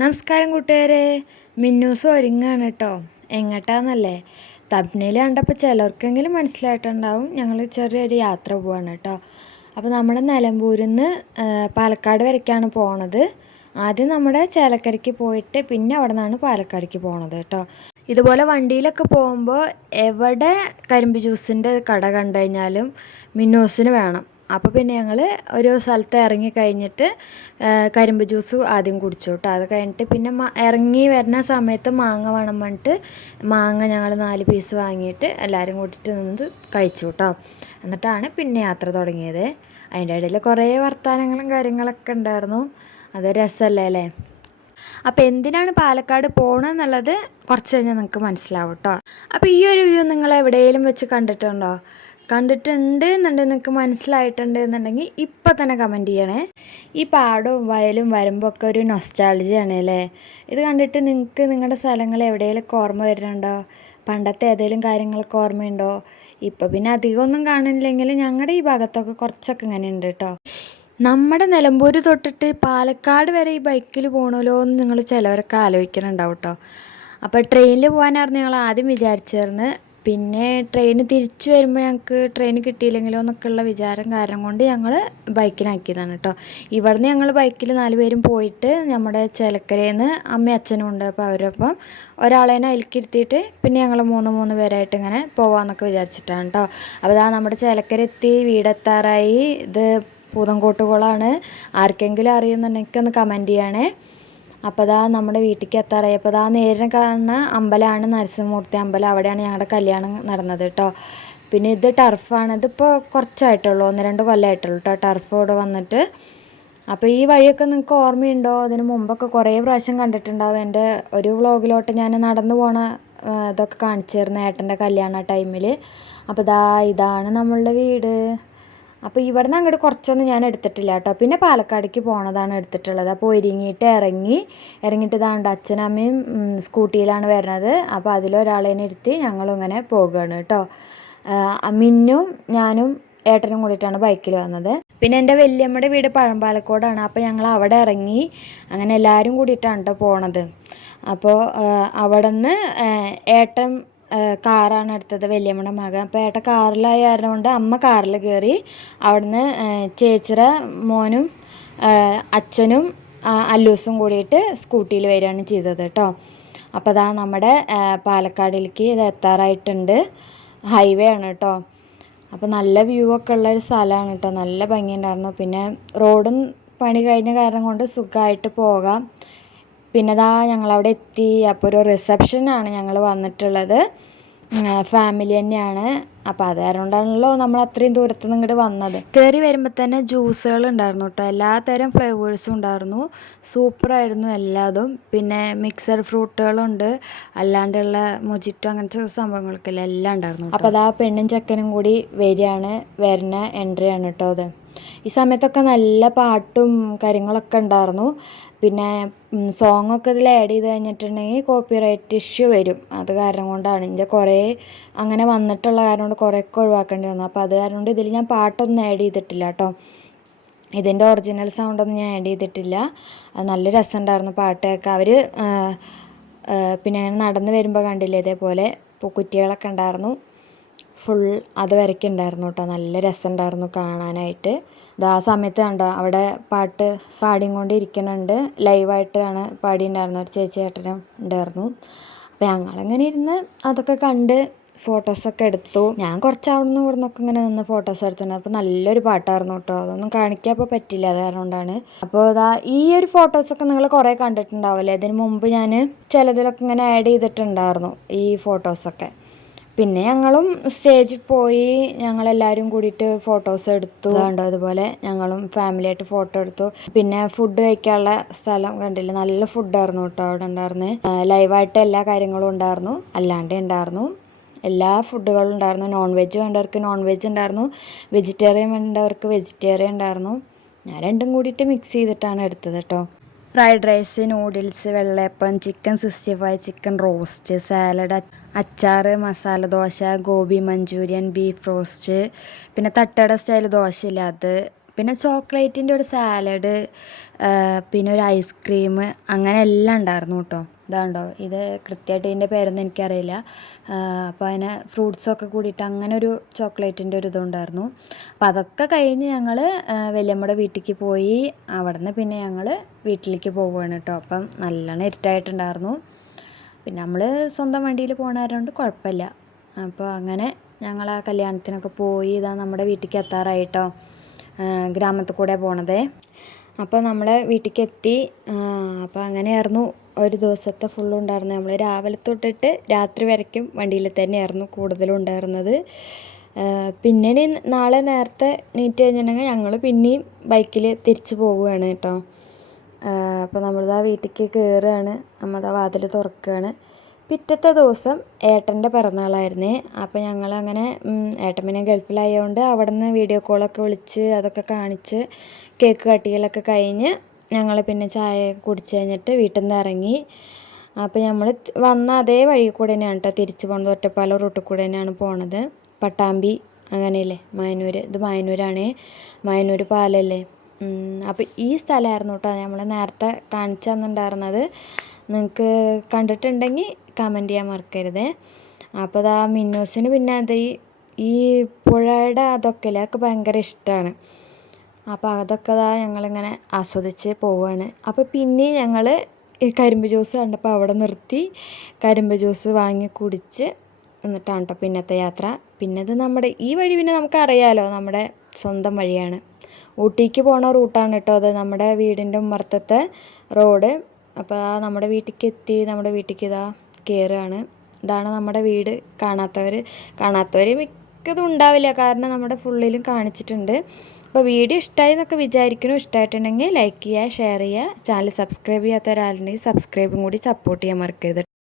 നമസ്കാരം കൂട്ടുകാരെ. മിന്നൂസ് ഒരുങ്ങാണ് കേട്ടോ എങ്ങോട്ടാന്നല്ലേ? തബ്നയിൽ കണ്ടപ്പോൾ ചിലർക്കെങ്കിലും മനസ്സിലായിട്ടുണ്ടാവും ഞങ്ങൾ ചെറിയൊരു യാത്ര പോവാണ് കേട്ടോ അപ്പോൾ നമ്മുടെ നിലമ്പൂരിൽ നിന്ന് പാലക്കാട് വരയ്ക്കാണ് പോണത്. ആദ്യം നമ്മുടെ ചേലക്കരയ്ക്ക് പോയിട്ട് പിന്നെ അവിടെ നിന്നാണ് പാലക്കാടേക്ക് പോണത് കേട്ടോ ഇതുപോലെ വണ്ടിയിലൊക്കെ പോകുമ്പോൾ എവിടെ കരിമ്പ് ജ്യൂസിന്റെ കട കണ്ടു കഴിഞ്ഞാലും മിന്നൂസിന് വേണം. അപ്പോൾ പിന്നെ ഞങ്ങൾ ഒരു സ്ഥലത്ത് ഇറങ്ങി കഴിഞ്ഞിട്ട് കരിമ്പ് ജ്യൂസ് ആദ്യം കുടിച്ചു കേട്ടോ അത് കഴിഞ്ഞിട്ട് പിന്നെ ഇറങ്ങി വരുന്ന സമയത്ത് മാങ്ങ വേണം പറഞ്ഞിട്ട് മാങ്ങ ഞങ്ങൾ നാല് പീസ് വാങ്ങിയിട്ട് എല്ലാവരും കൂട്ടിയിട്ട് നിന്ന് കഴിച്ചു കേട്ടോ എന്നിട്ടാണ് പിന്നെ യാത്ര തുടങ്ങിയത്. അതിന്റെ ഇടയിൽ കുറേ വർത്തമാനങ്ങളും കാര്യങ്ങളൊക്കെ ഉണ്ടായിരുന്നു. അത് രസമല്ലേ അല്ലേ? അപ്പോൾ എന്തിനാണ് പാലക്കാട് പോകണമെന്നുള്ളത് കുറച്ച് കഴിഞ്ഞാൽ നിങ്ങൾക്ക് മനസ്സിലാവും കേട്ടോ അപ്പോൾ ഈ ഒരു വ്യൂ നിങ്ങൾ എവിടെയെങ്കിലും വെച്ച് കണ്ടിട്ടുണ്ടോ? കണ്ടിട്ടുണ്ട് എന്നുണ്ടെങ്കിൽ നിങ്ങൾക്ക് മനസ്സിലായിട്ടുണ്ട് എന്നുണ്ടെങ്കിൽ ഇപ്പം തന്നെ കമന്റ് ചെയ്യണേ. ഈ പാടവും വയലും വരുമ്പോൾ ഒരു നൊസ്റ്റാളജിയാണ് അല്ലേ? ഇത് കണ്ടിട്ട് നിങ്ങൾക്ക് നിങ്ങളുടെ സ്ഥലങ്ങൾ എവിടെയെങ്കിലും ഓർമ്മ വരുന്നുണ്ടോ? പണ്ടത്തെ ഏതെങ്കിലും കാര്യങ്ങളൊക്കെ ഓർമ്മയുണ്ടോ? ഇപ്പം പിന്നെ അധികമൊന്നും കാണില്ലെങ്കിലും ഞങ്ങളുടെ ഈ ഭാഗത്തൊക്കെ കുറച്ചൊക്കെ ഇങ്ങനെ ഉണ്ട് കേട്ടോ. നമ്മുടെ നിലമ്പൂർ തൊട്ടിട്ട് പാലക്കാട് വരെ ഈ ബൈക്കിൽ പോകണമല്ലോ എന്ന് നിങ്ങൾ ചിലവരൊക്കെ ആലോചിക്കുന്നുണ്ടാവും കേട്ടോ. അപ്പോൾ ട്രെയിനിൽ പോകാനായിരുന്നു ഞങ്ങൾ ആദ്യം വിചാരിച്ചിരുന്നത് പിന്നെ ട്രെയിൻ തിരിച്ചു വരുമ്പോൾ ഞങ്ങൾക്ക് ട്രെയിൻ കിട്ടിയില്ലെങ്കിലോ എന്നൊക്കെയുള്ള വിചാരം കാരണം കൊണ്ട് ഞങ്ങൾ ബൈക്കിനാക്കിയതാണ് കേട്ടോ ഇവിടുന്ന് ഞങ്ങൾ ബൈക്കിൽ നാല് പേരും പോയിട്ട് നമ്മുടെ ചേലക്കരയിൽ നിന്ന് അമ്മയും അച്ഛനും ഉണ്ട്. അപ്പോൾ അവരൊപ്പം ഒരാളേനെ അതിലേക്കിരുത്തിയിട്ട് പിന്നെ ഞങ്ങൾ മൂന്ന് മൂന്ന് പേരായിട്ട് ഇങ്ങനെ പോവാമെന്നൊക്കെ വിചാരിച്ചിട്ടാണ് കേട്ടോ അപ്പോൾ ഇതാ നമ്മുടെ ചേലക്കര എത്തി വീടെത്താറായി. ഇത് പൂതംകോട്ടുകുളമാണ് ആർക്കെങ്കിലും അറിയുന്നുണ്ടെങ്കിൽ ഒന്ന് കമന്റ് ചെയ്യണേ. അപ്പോൾ ദാ നമ്മുടെ വീട്ടിലേക്ക് എത്താറായി. അപ്പോൾ ദാ നേരെ കാണുന്ന അമ്പലമാണ് നരസിംഹമൂർത്തി അമ്പലം. അവിടെയാണ് ഞങ്ങളുടെ കല്യാണം നടന്നത് കേട്ടോ പിന്നെ ഇത് ടർഫാണ്. ഇതിപ്പോൾ കുറച്ചായിട്ടുള്ളൂ. ഒന്ന് രണ്ട് കൊല്ലമായിട്ടുള്ളൂ കേട്ടോ ടർഫ് ഇവിടെ വന്നിട്ട്. അപ്പോൾ ഈ വഴിയൊക്കെ നിങ്ങൾക്ക് ഓർമ്മയുണ്ടോ? അതിന് മുമ്പൊക്കെ കുറേ പ്രാവശ്യം കണ്ടിട്ടുണ്ടാവും. എന്റെ ഒരു വ്ളോഗിലോട്ട് ഞാൻ നടന്നു പോണ ഇതൊക്കെ കാണിച്ചിരുന്നു ഏട്ടന്റെ കല്യാണ ടൈമിൽ അപ്പോൾ ദാ ഇതാണ് നമ്മളുടെ വീട്. അപ്പോൾ ഇവിടുന്ന് അങ്ങോട്ട് കുറച്ചൊന്നും ഞാൻ എടുത്തിട്ടില്ല കേട്ടോ. പിന്നെ പാലക്കാടേക്ക് പോണതാണ് എടുത്തിട്ടുള്ളത്. അപ്പോൾ ഒരുങ്ങിയിട്ട് ഇറങ്ങി ഇറങ്ങിയിട്ട് ഇതാണ്ട് അച്ഛനും അമ്മയും സ്കൂട്ടിയിലാണ് വരുന്നത്. അപ്പോൾ അതിലൊരാളേനെ ഇരുത്തി ഞങ്ങളിങ്ങനെ പോകുകയാണ് കേട്ടോ. മിന്നും ഞാനും ഏട്ടനും കൂടിയിട്ടാണ് ബൈക്കിൽ വന്നത്. പിന്നെ എന്റെ വല്യമ്മയുടെ വീട് പഴമ്പാലക്കോടാണ്. അപ്പോൾ ഞങ്ങൾ അവിടെ ഇറങ്ങി അങ്ങനെ എല്ലാവരും കൂടിയിട്ടാണ് കേട്ടോ പോണത്. അപ്പോൾ അവിടെ നിന്ന് ഏട്ടൻ കാറാണ് എടുത്തത് വല്യമ്മയുടെ മകൻ. അപ്പോൾ ഏട്ട കാറിലായ അമ്മ കാറിൽ കയറി അവിടുന്ന് ചേച്ചിയുടെ മോനും അച്ഛനും അല്ലൂസും കൂടിയിട്ട് സ്കൂട്ടിയിൽ വരികയാണ് ചെയ്തത് കേട്ടോ. അപ്പോൾ അതാ നമ്മുടെ പാലക്കാടിലേക്ക് ഇത് എത്താറായിട്ടുണ്ട്. ഹൈവേ ആണ് കേട്ടോ. അപ്പോൾ നല്ല വ്യൂ ഒക്കെ ഉള്ള ഒരു സ്ഥലമാണ് കേട്ടോ. നല്ല ഭംഗിയുണ്ടായിരുന്നു. പിന്നെ റോഡും പണി കഴിഞ്ഞ കാരണം കൊണ്ട് സുഖമായിട്ട് പോകാം. പിന്നെ ദാ ഞങ്ങളവിടെ എത്തി. അപ്പോൾ ഒരു റിസപ്ഷനാണ് ഞങ്ങൾ വന്നിട്ടുള്ളത് ഫാമിലി തന്നെയാണ്. അപ്പോൾ അത് കാരണം കൊണ്ടാണല്ലോ നമ്മൾ അത്രയും ദൂരത്ത് നിന്ന് ഇങ്ങോട്ട് വന്നത്. കയറി വരുമ്പോൾ തന്നെ ജ്യൂസുകൾ ഉണ്ടായിരുന്നു കേട്ടോ എല്ലാത്തരം ഫ്ലേവേഴ്സും ഉണ്ടായിരുന്നു. സൂപ്പറായിരുന്നു എല്ലാതും. പിന്നെ മിക്സഡ് ഫ്രൂട്ടുകളുണ്ട് അല്ലാണ്ടുള്ള മൊജിറ്റോ അങ്ങനത്തെ സംഭവങ്ങൾക്കെല്ലാം എല്ലാം ഉണ്ടായിരുന്നു അപ്പോൾ അതാ പെണ്ണും ചക്കനും കൂടി വരികയാണ്. വരുന്ന എൻട്രിയാണ് കേട്ടോ അത്. ഈ സമയത്തൊക്കെ നല്ല പാട്ടും കാര്യങ്ങളൊക്കെ ഉണ്ടായിരുന്നു. പിന്നെ സോങ് ഒക്കെ ഇതിൽ ആഡ് ചെയ്ത് കഴിഞ്ഞിട്ടുണ്ടെങ്കിൽ കോപ്പിറൈറ്റ് ഇഷ്യൂ വരും. അത് കാരണം കൊണ്ടാണ്. ഇതിന്റെ കുറേ അങ്ങനെ വന്നിട്ടുള്ള കാരണം കൊണ്ട് കുറേയൊക്കെ ഒഴിവാക്കേണ്ടി വന്നു. അപ്പോൾ അത് കാരണം കൊണ്ട് ഇതിൽ ഞാൻ പാട്ടൊന്നും ആഡ് ചെയ്തിട്ടില്ല കേട്ടോ ഇതിന്റെ ഒറിജിനൽ സൗണ്ടൊന്നും ഞാൻ ആഡ് ചെയ്തിട്ടില്ല. അത് നല്ല രസമുണ്ടായിരുന്നു പാട്ട് കേൾക്കാൻ അവർ പിന്നെ അങ്ങനെ നടന്ന് വരുമ്പോൾ കണ്ടില്ലേ ഇതേപോലെ കുറ്റികളൊക്കെ ഉണ്ടായിരുന്നു. ഫുൾ അത് വരയ്ക്കുണ്ടായിരുന്നു കേട്ടോ. നല്ല രസമുണ്ടായിരുന്നു കാണാനായിട്ട്. ഇത് ആ സമയത്ത് കണ്ടോ അവിടെ പാട്ട് പാടിയും കൊണ്ട് ഇരിക്കുന്നുണ്ട് ലൈവായിട്ടാണ് പാടിയിട്ടുണ്ടായിരുന്നത് ഒരു ചേച്ചി ഏട്ടനും ഉണ്ടായിരുന്നു. അപ്പോൾ ഞങ്ങളങ്ങനെ ഇരുന്ന് അതൊക്കെ കണ്ട് ഫോട്ടോസൊക്കെ എടുത്തു. ഞാൻ കുറച്ച് അവിടെ നിന്ന് ഇവിടെ നിന്നൊക്കെ ഇങ്ങനെ നിന്ന് ഫോട്ടോസ് എടുത്തിട്ടുണ്ട്. അപ്പോൾ നല്ലൊരു പാട്ടായിരുന്നു കേട്ടോ. അതൊന്നും കാണിക്കാൻ ഇപ്പോൾ പറ്റില്ല. അത് കാരണം കൊണ്ടാണ് അപ്പോൾ അതാ ഈ ഒരു ഫോട്ടോസൊക്കെ നിങ്ങൾ കുറേ കണ്ടിട്ടുണ്ടാവില്ലേ ഇതിന് മുമ്പ് ഞാൻ ചിലതിലൊക്കെ ഇങ്ങനെ ആഡ് ചെയ്തിട്ടുണ്ടായിരുന്നു ഈ ഫോട്ടോസൊക്കെ. പിന്നെ ഞങ്ങളും സ്റ്റേജിൽ പോയി ഞങ്ങളെല്ലാവരും കൂടിയിട്ട് ഫോട്ടോസ് എടുത്തു. കണ്ടു? അതുപോലെ ഞങ്ങളും ഫാമിലിയായിട്ട് ഫോട്ടോ എടുത്തു. പിന്നെ ഫുഡ് കഴിക്കാനുള്ള സ്ഥലം കണ്ടില്ല? നല്ല ഫുഡായിരുന്നു കേട്ടോ അവിടെ ഉണ്ടായിരുന്നത് ലൈവായിട്ട് എല്ലാ കാര്യങ്ങളും ഉണ്ടായിരുന്നു. അല്ലാണ്ട് ഉണ്ടായിരുന്നു. എല്ലാ ഫുഡുകളും ഉണ്ടായിരുന്നു. നോൺ വെജ് വേണ്ടവർക്ക് നോൺ വെജ് ഉണ്ടായിരുന്നു. വെജിറ്റേറിയൻ വേണ്ടവർക്ക് വെജിറ്റേറിയൻ ഉണ്ടായിരുന്നു. ഞാൻ രണ്ടും കൂടിയിട്ട് മിക്സ് ചെയ്തിട്ടാണ് എടുത്തത് കേട്ടോ. ഫ്രൈഡ് റൈസ് നൂഡിൽസ് വെള്ളയപ്പം chicken sixty five chicken roast salad അച്ചാർ masala dosa gobi Manchurian beef roast പിന്നെ തട്ടട സ്റ്റൈൽ ദോശ അത് പിന്നെ ചോക്ലേറ്റിന്റെ ഒരു സാലഡ് പിന്നെ ഒരു ഐസ്ക്രീം അങ്ങനെ എല്ലാം ഉണ്ടായിരുന്നു കേട്ടോ. ഇതാണ്ടോ? ഇത് കൃത്യമായിട്ട് ഇതിന്റെ പേരൊന്നും എനിക്കറിയില്ല. അപ്പോൾ അതിന് ഫ്രൂട്ട്സൊക്കെ കൂടിയിട്ട് അങ്ങനെ ഒരു ചോക്ലേറ്റിന്റെ ഒരു ഇതുണ്ടായിരുന്നു അപ്പം അതൊക്കെ കഴിഞ്ഞ് ഞങ്ങൾ വല്യമ്മയുടെ വീട്ടിലേക്ക് പോയി. അവിടുന്ന് പിന്നെ ഞങ്ങൾ വീട്ടിലേക്ക് പോവുകയാണ് കേട്ടോ. അപ്പം നല്ലോണം ഇരുട്ടായിട്ടുണ്ടായിരുന്നു. പിന്നെ നമ്മൾ സ്വന്തം വണ്ടിയിൽ പോകണമായതുകൊണ്ട് കുഴപ്പമില്ല. അപ്പോൾ അങ്ങനെ ഞങ്ങൾ ആ കല്യാണത്തിനൊക്കെ പോയി ഇതാ നമ്മുടെ വീട്ടിലേക്ക് എത്താറായിട്ടോ ഗ്രാമത്തിൽ കൂടെ പോണത്. അപ്പോൾ നമ്മൾ വീട്ടിലേക്ക് എത്തി അപ്പോൾ അങ്ങനെയായിരുന്നു ഒരു ദിവസത്തെ ഫുൾ ഉണ്ടായിരുന്നത്. നമ്മൾ രാവിലെ തൊട്ടിട്ട് രാത്രി വരയ്ക്കും വണ്ടിയിൽ തന്നെയായിരുന്നു കൂടുതലും ഉണ്ടായിരുന്നത്. പിന്നെ നാളെ നേരത്തെ നീറ്റ് കഴിഞ്ഞിട്ടുണ്ടെങ്കിൽ ഞങ്ങൾ പിന്നെയും ബൈക്കിൽ തിരിച്ചു പോവുകയാണ് കേട്ടോ. അപ്പോൾ നമ്മളിതാ വീട്ടിലേക്ക് കയറുകയാണ് നമ്മളിതാ വാതിൽ തുറക്കുകയാണ്. പിറ്റത്തെ ദിവസം ഏട്ടന്റെ പിറന്നാളായിരുന്നേ. അപ്പോൾ ഞങ്ങളങ്ങനെ ഏട്ടൻ പിന്നെ ഗൾഫിലായതുകൊണ്ട് അവിടെ നിന്ന് വീഡിയോ കോളൊക്കെ വിളിച്ച് അതൊക്കെ കാണിച്ച് കേക്ക് കട്ടികളൊക്കെ കഴിഞ്ഞ് ഞങ്ങൾ പിന്നെ ചായ കുടിച്ച് കഴിഞ്ഞിട്ട് വീട്ടിൽ നിന്ന് ഇറങ്ങി. അപ്പോൾ നമ്മൾ വന്ന അതേ വഴി കൂടെ തന്നെയാണ് കേട്ടോ. തിരിച്ച് പോകുന്നത് ഒറ്റപ്പാലം റൂട്ടിൽ കൂടെ തന്നെയാണ് പോണത്. പട്ടാമ്പി അങ്ങനെയല്ലേ? മായനൂർ ഇത് മായനൂരാണ് മായനൂർ പാലല്ലേ? അപ്പോൾ ഈ സ്ഥലമായിരുന്നു കേട്ടോ. നമ്മൾ നേരത്തെ കാണിച്ചു തന്നിട്ടുണ്ടായിരുന്നത്. നിങ്ങൾക്ക് കണ്ടിട്ടുണ്ടെങ്കിൽ കമന്റ് ചെയ്യാൻ മറക്കരുത്. അപ്പോൾ അതാ മിന്നൂസിന് പിന്നെ അത് ഈ പുഴയുടെ അതൊക്കെ ഇല്ലേ അതൊക്കെ ഭയങ്കര ഇഷ്ടമാണ് അപ്പോൾ അതൊക്കെ ദാ ഞങ്ങളിങ്ങനെ ആസ്വദിച്ച് പോവുകയാണ് അപ്പോൾ പിന്നെ ഞങ്ങൾ ഈ കരിമ്പ് ജ്യൂസ് കണ്ടപ്പോൾ അവിടെ നിർത്തി. കരിമ്പ് ജ്യൂസ് വാങ്ങി കുടിച്ച് എന്നിട്ടാണ് കേട്ടോ പിന്നത്തെ യാത്ര. പിന്നെ അത് നമ്മുടെ ഈ വഴി പിന്നെ നമുക്കറിയാലോ നമ്മുടെ സ്വന്തം വഴിയാണ്. ഊട്ടിക്ക് പോണ റൂട്ടാണ് കേട്ടോ അത് നമ്മുടെ വീടിന്റെ മർത്തത്തെ റോഡ്. അപ്പോൾ നമ്മുടെ വീട്ടിലേക്ക് എത്തി നമ്മുടെ വീട്ടിലേക്ക് ഇതാ കയറുകയാണ് ഇതാണ് നമ്മുടെ വീട്. കാണാത്തവർ കാണാത്തവർ മിക്കതും ഉണ്ടാവില്ല. കാരണം നമ്മുടെ ഫുള്ളിലും കാണിച്ചിട്ടുണ്ട്. അപ്പോൾ വീഡിയോ ഇഷ്ടമായി എന്നൊക്കെ വിചാരിക്കുന്നു. ഇഷ്ടമായിട്ടുണ്ടെങ്കിൽ ലൈക്ക് ചെയ്യുക ഷെയർ ചെയ്യുക. ചാനൽ സബ്സ്ക്രൈബ് ചെയ്യാത്ത ഒരാളുണ്ടെങ്കിൽ സബ്സ്ക്രൈബും കൂടി സപ്പോർട്ട് ചെയ്യാൻ മറക്കരുത്.